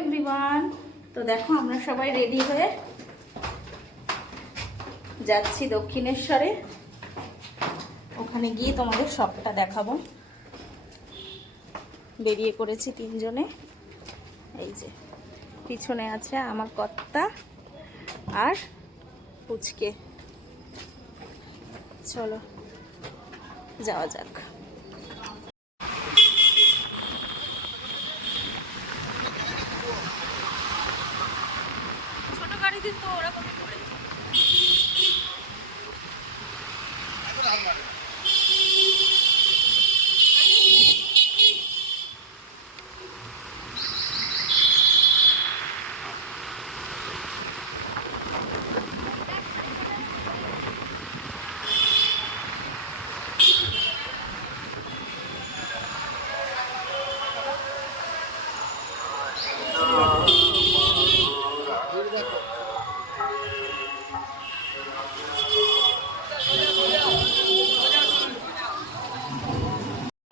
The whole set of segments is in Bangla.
এভরিওয়ান। তো দেখো আমরা সবাই রেডি হয়ে যাচ্ছি দক্ষিণেশ্বরে। ওখানে গিয়ে তোমাদের সবটা দেখাবো। বেরিয়ে পড়েছি তিনজনে। এই যে পিছনে আছে আমার কর্তা আর পুচকে। চলো যাওয়া যাক। ছোট গাড়িতে তো ওরকম করে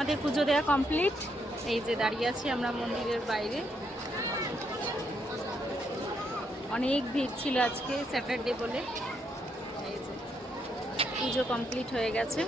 আমাদের পুজো দেওয়া কমপ্লিট। এই যে দাঁড়িয়ে আছি আমরা মন্দিরের বাইরে। অনেক ভিড় ছিল আজকে স্যাটারডে বলে। এই যে পুজো কমপ্লিট হয়ে গেছে।